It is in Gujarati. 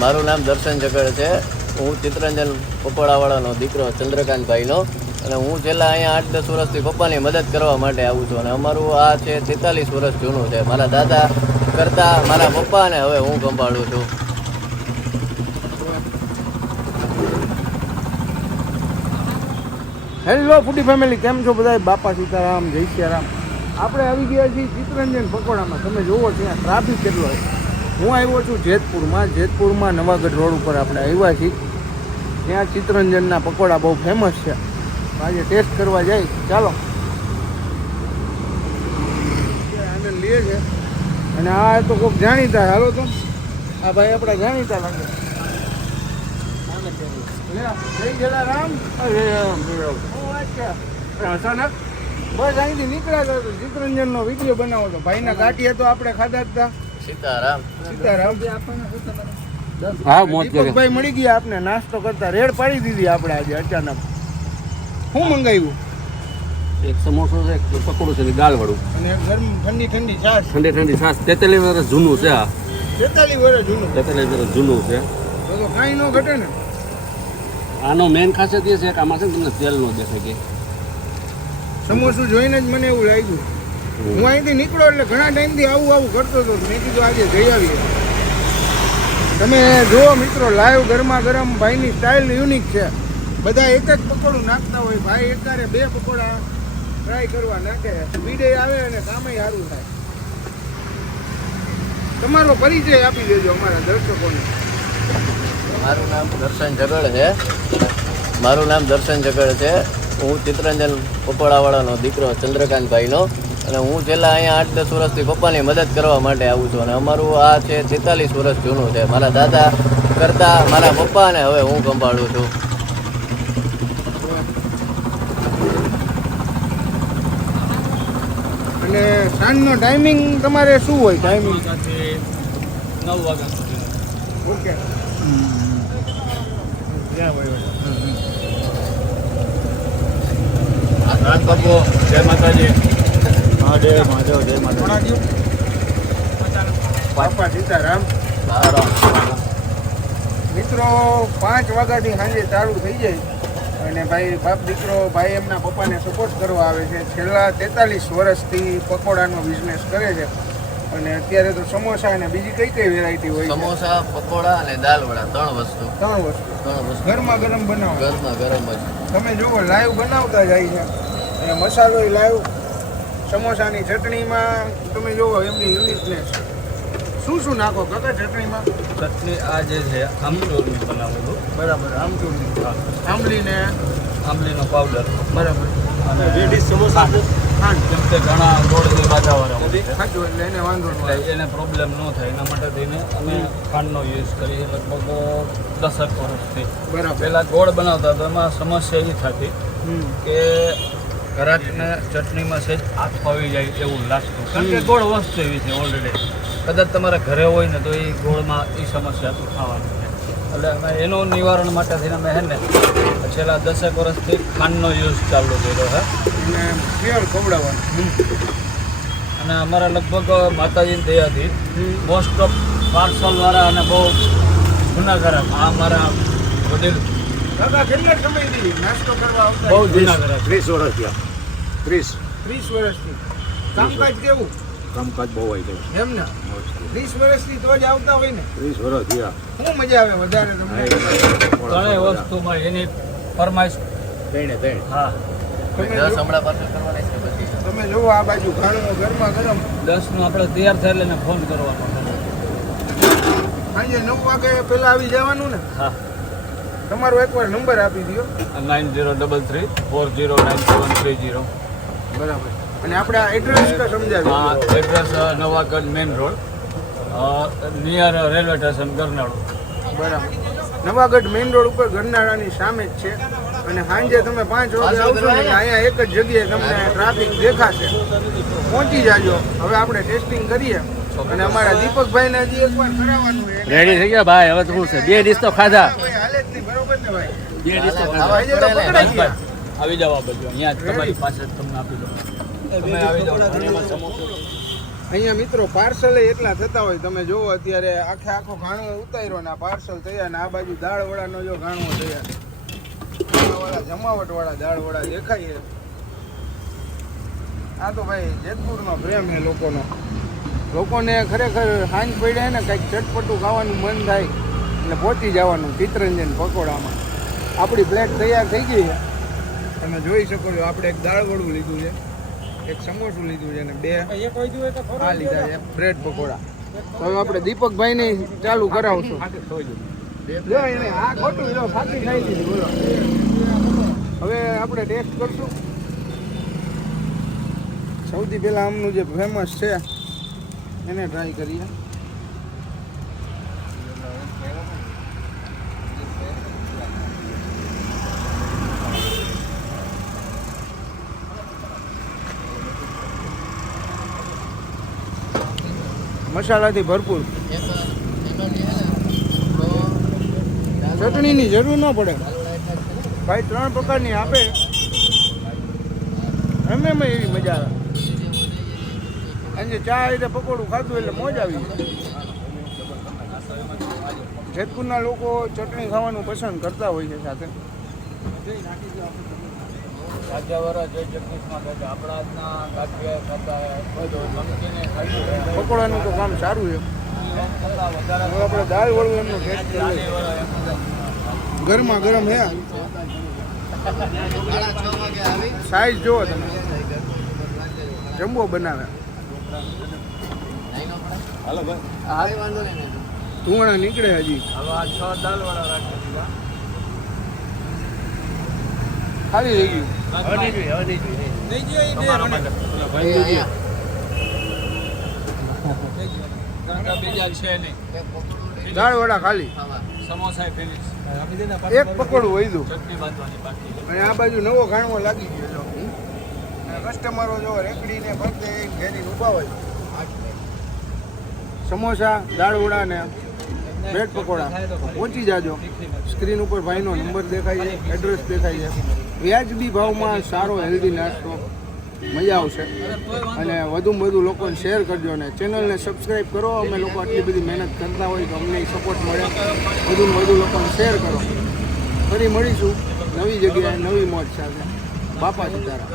મારું નામ દર્શન જગડ છે. હું ચિત્તરંજન પકોડાવાળાનો દીકરો ચંદ્રકાંતભાઈનો અને હું છેલ્લા અહીંયા આઠ દસ વર્ષથી પપ્પાની મદદ કરવા માટે આવું છું અને અમારું આ છે તેતાલીસ વર્ષ જૂનું છે. મારા દાદા કરતા મારા પપ્પાને હવે હું સંભાળું છું. હેલો ફૂડી ફેમિલી કેમ છો બધા બાપા સીતારામ, જય સિયારામ. આપણે આવી ગયા છીએ ચિત્તરંજન પકોડામાં. તમે જુઓ ત્યાં ટ્રાફિક કેટલો છે. હું આવ્યો છું જેતપુરમાં. જેતપુરમાં નવાગઢ રોડ ઉપર આપણે આવ્યા છીએ. ત્યાં ચિત્તરંજનના પકોડા બહુ ફેમસ છે. આજે ટેસ્ટ કરવા જાય. ચાલો. આનંદ લે છે. અને આ તો કોઈક જાણીતા હાલો તો. આ ભાઈ આપણા જાણીતા લાગે? અચાનક બસ અહીંથી નીકળ્યા હતા તો ચિત્તરંજનનો વીડિયો બનાવો તો ભાઈના ગાંઠિયા તો આપણે ખાધા જ હતા. સીતારામ. સીતારામ હા, મોજ કરે. મળી ગયા આપને નાસ્તો કરતા. રેડ પાડી દીધી આપણે આજે અચાનક. શું મંગાવ્યું? એક સમોસો છે એક પકોડું છે ને દાળ વાળું અને ગરમ ઠંડી ઠંડી છાશ. ઠંડી ઠંડી છાશ. તેતાલીસ વર્ષ જૂનું છે આ. તેતાલીસ વર્ષ જૂનું. તેતાલીસ વર્ષ જૂનું છે. તો તો કાંઈ ન ઘટે ને. આનો મેન ખાસિયત એ છે કે આમાં છે ને તમને તેલ નો દેખાય કે. સમોસું જોઈને જ મને એવું લાગ્યું. હું અહીંથી નીકળો એટલે ઘણા ટાઈમથી આવું આવું કરતો હતો. મેં કીધું આજે જઈ આવીએ. તમે જુઓ મિત્રો લાઈવ ગરમા ગરમ ભાઈની સ્ટાઇલ યુનિક છે. બધા એક જ પકોડું નાખતા હોય. ભાઈ એકારે બે પકોડા ટ્રાય કરવા નાખે. સ્પીડે આવે અને કામે સારું થાય. તમારો પરિચય આપી દેજો અમારા દર્શકોને. મારું નામ દર્શન જગડ છે. મારું નામ દર્શન જગડ છે. હું ચિત્રંજન પકોડાવાળાનો દીકરો ચંદ્રકાંતભાઈનો. અને હું છેલ્લા અહીંયા આઠ દસ વર્ષથી પપ્પાની મદદ કરવા માટે આવું છું અને અમારું આ છે છેતાલીસ વર્ષ જૂનું છે. મારા દાદા કરતા મારા પપ્પાને હવે હું સંભાળું છું. અને સાંજનો ટાઈમિંગ તમારે શું હોય? ટાઈમિંગ નવ વાગ્યા સુધી. ઓકે. રાત બાપુ જય માતાજી. મહાદેવ મહાદેવ જય થોડા બાપા સીતારામ. મિત્રો પાંચ વાગ્યાથી સાંજે ચાલુ થઈ જાય. અને ભાઈ બાપ દીકરો ભાઈ એમના પપ્પાને સપોર્ટ કરવા આવે છે. છેલ્લા તેતાલીસ વર્ષથી પકોડાનો બિઝનેસ કરે છે. અને અત્યારે તો સમોસા અને બીજી કઈ કઈ વેરાયટી હોય સમોસા પકોડા અને દાલવડા ત્રણ વસ્તુ. ત્રણ વસ્તુ. ત્રણ વસ્તુ. ગરમા ગરમ બનાવો. ગરમા ગરમ જ. તમે જુઓ લાઈવ બનાવતા જાય છે. અને મસાલો લાઈવ સમોસાની ચટણીમાં તમે જુઓ એમની યુનિકનેસ શું શું નાખો કાકા ચટણીમાં? ચટણી આ જે છે આમચૂરનું બનાવેલું બરાબર આમચૂરની. આંબલીને? આંબલીનો પાવડર બરાબર. અને લેડીઝ સમોસા ખાંડ જેમ કે ઘણા ગોળની બાજાવાળા હોય છે. ખાધું એટલે એને વાંધો ન એટલે એને પ્રોબ્લેમ ન થાય. એના માટે થઈને અમે ખાંડનો યુઝ કરીએ લગભગ દસક વર્ષથી. બરાબર. પહેલાં ગોળ બનાવતા તો એમાં સમસ્યા એવી થતી હમ. કે ઘરાકને ચટણીમાં સહેજ હાથ ફાવી જાય એવું લાગતું. કારણ કે ગોળ વસ્તુ એવી છે ઓલરેડી કદાચ તમારા ઘરે હોય ને તો એ ગોળમાં એ સમસ્યા થવાની છે. એટલે અમે એનું નિવારણ માટે થઈને અમે હે ને છેલ્લા દસેક વર્ષથી ખાંડનો યુઝ ચાલુ કર્યો છે. એને પ્યોર ખવડાવવાનું. અને અમારા લગભગ માતાજીની દયાથી મોસ્ટ ઓફ પાર્સલવાળા અને બહુ જૂના આ અમારા વડીલ કાકા કેટલા સમયથી નાસ્તો કરવા આવતા બહુ છો? જૂના ત્રીસ વર્ષ થયા. ત્રીસ. ત્રીસ વર્ષથી. કામકાજ કેવું? કામકાજ બહુ હોય ગયું એમ ને? ત્રીસ વર્ષથી તો જ આવતા હોય ને. ત્રીસ વર્ષ થયા. શું મજા આવે વધારે તમને? ત્રણેય વસ્તુમાં એની ફરમાઈશ. ત્રણે ત્રણ. હા. તમે દસ હમણાં પાછળ કરવાની પછી તમે જુઓ આ બાજુ ઘાણું ગરમા ગરમ. દસનું આપણે તૈયાર થાય એટલે ફોન કરવાનો સાંજે નવ વાગે પેલા આવી જવાનું ને? હા. તમારો એકવાર નંબર આપી દો nine zero double three four zero nine seven three zero બરાબર. અને આપણે આ એડ્રેસ તો સમજાવી આ address Navagadh main road near railway station ગરનાળું. બરાબર. નવાગઢ મેઇન રોડ ઉપર ગરનાળાની સામે જ છે. અને સાંજે તમે પાંચ વાગે આવશો ને અહીંયા એક જ જગ્યાએ તમને ટ્રાફિક દેખાશે. પહોંચી જાજો. હવે આપણે ટેસ્ટિંગ કરીએ. અને અમારા દીપકભાઈને હજી એકવાર કરાવવાનું રેડી થઈ ગયા? ભાઈ હવે શું છે? બે ડીશ તો ખાધા. આવી જાવ બધું અહીંયા તમારી પાસે તમને આપી દઉં અહીંયા મિત્રો પાર્સલ એટલા થતા હોય, તમે જુઓ અત્યારે આખે આખો ઘાણો ઉતાર્યો ને આ પાર્સલ તૈયાર ને આ બાજુ દાળ વડાનો જો ઘાણો તૈયાર વાળા જમાવટ વાળા દાળ વડા દેખાય આ તો ભાઈ જેતપુરનો પ્રેમ છે લોકોનો. લોકોને ખરેખર હાંજ પડ્યા ને કંઈક ચટપટું ખાવાનું મન થાય. એટલે પહોંચી જવાનું ચિત્રંજન પકોડામાં. આપણી પ્લેટ તૈયાર થઈ ગઈ છે. તમે જોઈ શકો છો, આપણે એક દાળવડું લીધું છે, એક સમોસું લીધું છે અને બે આ લીધા છે બ્રેડ પકોડા. તો હવે આપણે દીપકભાઈને ચાલુ કરાવશું. હવે આપણે ટેસ્ટ કરશું. સૌથી પહેલાં આમનું જે ફેમસ છે, એને ટ્રાય કરીએ. મસાલાથી ભરપૂર. ચટણીની જરૂર ન પડે. ભાઈ, ત્રણ પ્રકારની આપે. એમ એમ એવી મજા આવે. અને ચા એટલે પકોડું ખાધું એટલે મોજ આવી જેતપુરના લોકો ચટણી ખાવાનું પસંદ કરતા હોય છે સાથે. રાજાવાળા જય જગદીશમાં કહે છે આપણા ગાંઠિયા ખાતા બધું નમકીને ખાઈ પકોડાનું તો કામ સારું છે. આપણે દાળ વળવું એમનું ટેસ્ટ એમ ગરમા ગરમ હે. સાઈઝ જુઓ તમે. જમ્બો બનાવે. હાલો ભાઈ. વાંધો નહીં ધુવાણા નીકળે હજી. હવે આ છ દાલવાળા રાખી દીધા ખાલી થઈ ગયું. હવે નહીં જોઈએ હવે નહીં જોઈએ તમારા માટે. પેલા ભાઈ અહીંયા કારણ કે બીજા છે નહીં. દાળ વડા ખાલી. સમોસા એક પકોડું વૈધું અને આ બાજુ નવો ઘાણવો લાગી ગયો કસ્ટમરો જો રેકડીને ફરતે ઘેરી ઊભા હોય સમોસા દાળ વડા ને બ્રેડ પકોડા. પહોંચી જાજો. સ્ક્રીન ઉપર ભાઈનો નંબર દેખાય છે, એડ્રેસ દેખાય છે. વ્યાજબી ભાવમાં સારો હેલ્ધી નાસ્તો. મજા આવશે. અને વધુમાં વધુ લોકોને શેર કરજો અને ચેનલને સબસ્ક્રાઈબ કરો. અમે લોકો આટલી બધી મહેનત કરતા હોય તો અમને સપોર્ટ મળે. વધુમાં વધુ લોકોને શેર કરો. ફરી મળીશું નવી જગ્યાએ, નવી મોજ સાથે. બાપા સીતારામ.